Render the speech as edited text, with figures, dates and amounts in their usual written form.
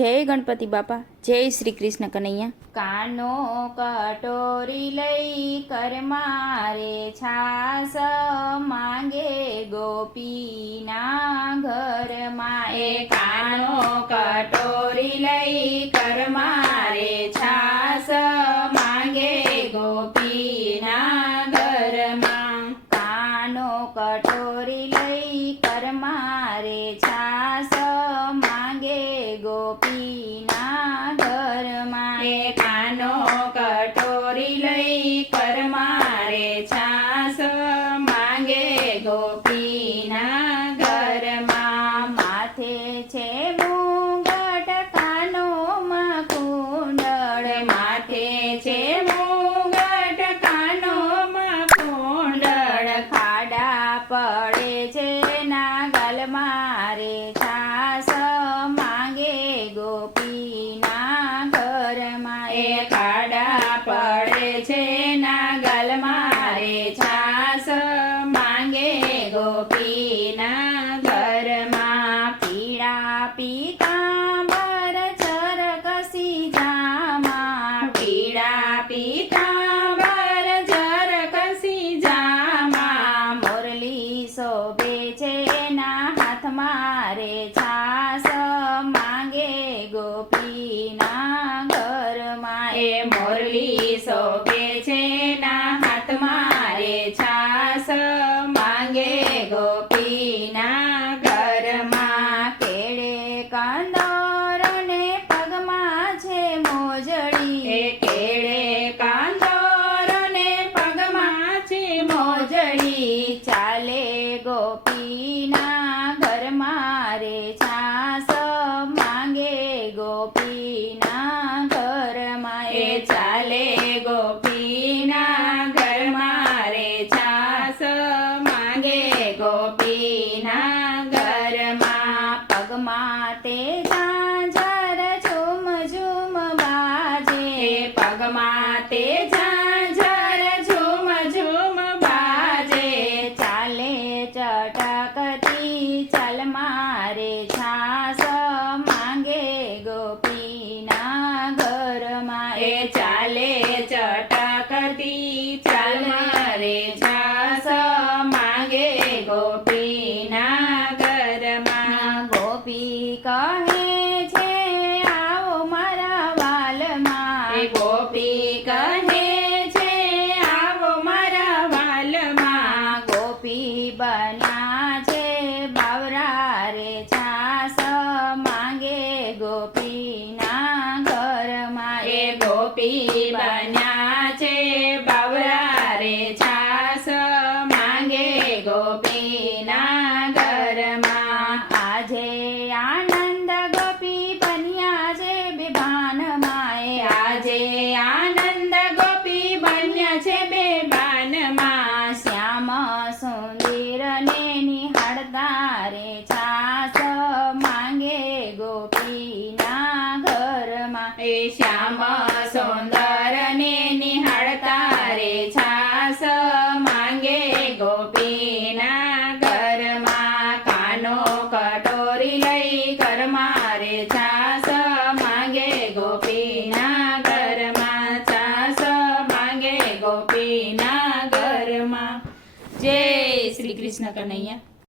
જય ગણપતિ બાપા, જય શ્રી કૃષ્ણ કનૈયા। કાનો કટોરી લઈ કર મારે છાસ માંગે ગોપીના ઘરમાં। એ કાનો કટોરી લઈ કર મારે છાસ માંગે ગોપીના ઘરમાં। કાનો કટોરી લઈ કર મારે છાસ માંગે ગોપીના ઘરમાં। એ કાનો કટોરી લઈ કર મારે છાસ માંગે ગોપીના ઘરમાં। માથે છે મુગટ કાનોમાં કુંડળ, માથે છે મુગટ કાનોમાં કુંડળ। ખાડા પડે છે નાગલ મારે છાસ માંગે ગોપીના ઘરમાં। એ ખાડા પડે છે નાગલ મારે છાસ માંગે ગોપીના ઘરમાં। પીળા પીતાંબર ચરકસી જામા, પીળા પીતાંબર ચરકસી જામા। મુરલી શોભે છે ના હાથ મારે છાસ માંગે ગોપીના ઘરમાં। એ મુરલી શોભે છે ના હાથ મારે છાસ માંગે ગોપીના ઘરમાં। કેળે કાંદોર ને પગમાં છે મોજડી, એ કેળે કાંદોર ને પગમાં છે મોજડી। ચાલે ગોપીના ઘર મારે છાસ માંગે ગોપીના ઘરમાં। એ ચાલે ગોપીના ઘર મારે છાસ માંગે ગોપીના ઘરમાં। પગમાં તે ઝાંઝર ઝુમ ઝુમ બાજે, પગમાં તે ઝાંઝર ઝુમ ઝુમ બાજે। ચાલે ચટકતી ચાલ મારે છાસ માંગે ગોપીના ઘરમાં। એ ચાલે ચટકતી ચાલ મારે છાસ માંગે ગોપીના ઘરમાં। ગોપી કહે છે આવો મારા વાલમાં, એ ગોપી કહે છે આવો મારા વાલમાં। ગોપી બન્યા છે બાવરા રે છાસ માંગે ગોપીના ઘરમાં। એ ગોપી બન્યા છે બાવરા રે છાસ માંગે ગોપીના ઘરમાં। આજે આનંદ ગોપી બન્યા છે બેભાનમાં, એ આજે આનંદ ગોપી બન્યા છે બેભાનમાં। શ્યામ સુંદર ને નિહાળતા રે છાસ માંગે ગોપીના ઘરમાં। એ શ્યામ સુંદર ને નિહાળતા રે છાસ માંગે ગોપીના ઘરમાં। કાનો કટોરી લઈ કર મારે છાસ માંગે ગોપીના ઘરમાં, છાસ માંગે ગોપીના ઘરમાં। જય શ્રી કૃષ્ણ કનૈયા।